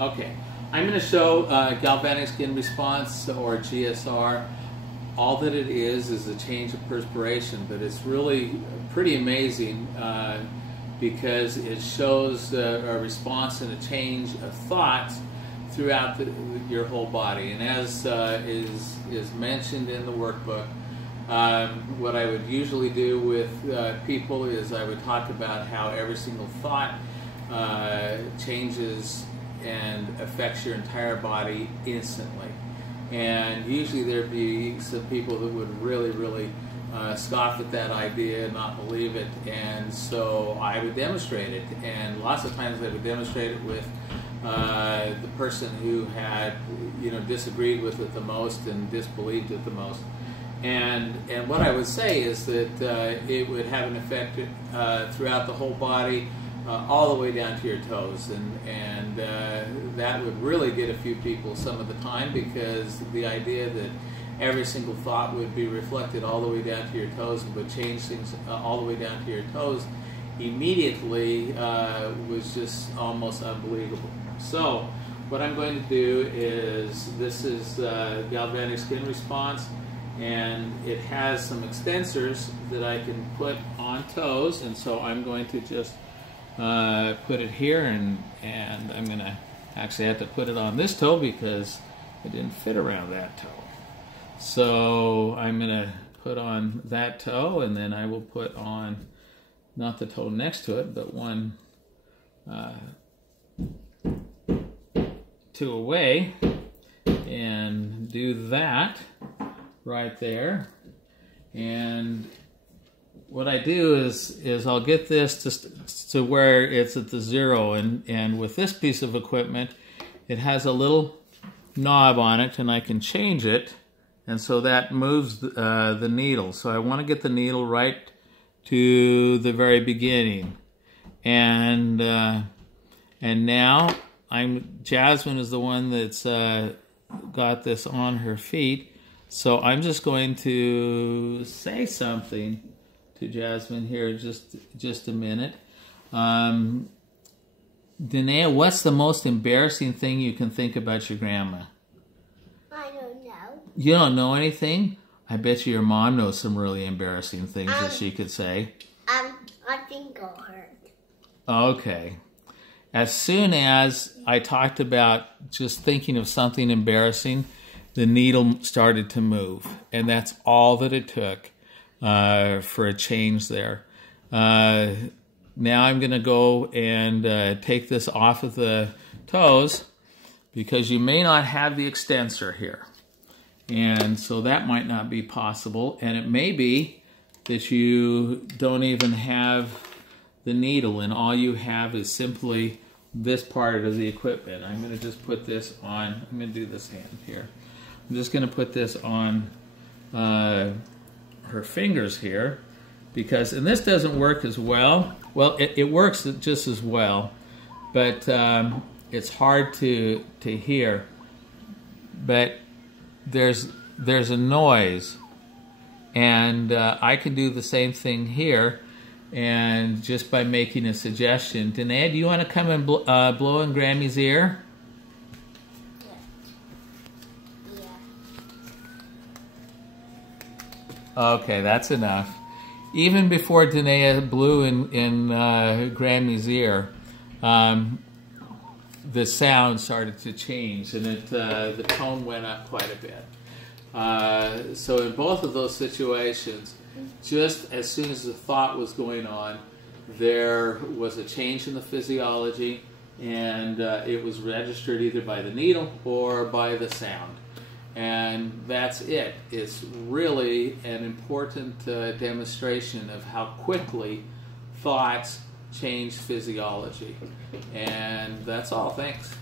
Okay, I'm going to show galvanic skin response, or GSR. All that it is a change of perspiration, but it's really pretty amazing because it shows a response and a change of thoughts throughout your whole body. And as is mentioned in the workbook, what I would usually do with people is I would talk about how every single thought changes and affects your entire body instantly. And usually there'd be some people that would really scoff at that idea and not believe it, and so I would demonstrate it. And lots of times I would demonstrate it with the person who had disagreed with it the most and disbelieved it the most. And what I would say is that it would have an effect throughout the whole body, all the way down to your toes, and that would really get a few people some of the time, because the idea that every single thought would be reflected all the way down to your toes and would change things all the way down to your toes immediately was just almost unbelievable. So what I'm going to do is, this is galvanic skin response, and it has some extensors that I can put on toes, and so I'm going to just put it here, and I'm going to actually have to put it on this toe because it didn't fit around that toe. So I'm going to put on that toe, and then I will put on not the toe next to it, but one two away, and do that right there. And what I do is I'll get this to where it's at the zero, and with this piece of equipment, it has a little knob on it, and I can change it, and so that moves the needle. So I want to get the needle right to the very beginning, and now Jasmine is the one that's got this on her feet, so I'm just going to say something to Jasmine here just a minute. Danae, what's the most embarrassing thing you can think about your grandma? I don't know. You don't know anything? I bet you your mom knows some really embarrassing things that she could say. I think it'll hurt. Okay. As soon as I talked about just thinking of something embarrassing, the needle started to move, and that's all that it took for a change there. Now I'm going to go and take this off of the toes, because you may not have the extensor here, and so that might not be possible, and it may be that you don't even have the needle and all you have is simply this part of the equipment. I'm going to just put this on. I'm going to do this hand here. I'm just going to put this on her fingers here, because, and this doesn't work as well. Well, it works just as well, but it's hard to hear. But there's a noise, and I can do the same thing here, and just by making a suggestion. Danae, do you want to come and blow in Grammy's ear? Okay, that's enough. Even before Danae blew in Grammy's ear, the sound started to change, and the tone went up quite a bit. So in both of those situations, just as soon as the thought was going on, there was a change in the physiology, and it was registered either by the needle or by the sound. And that's it. It's really an important demonstration of how quickly thoughts change physiology. And that's all. Thanks.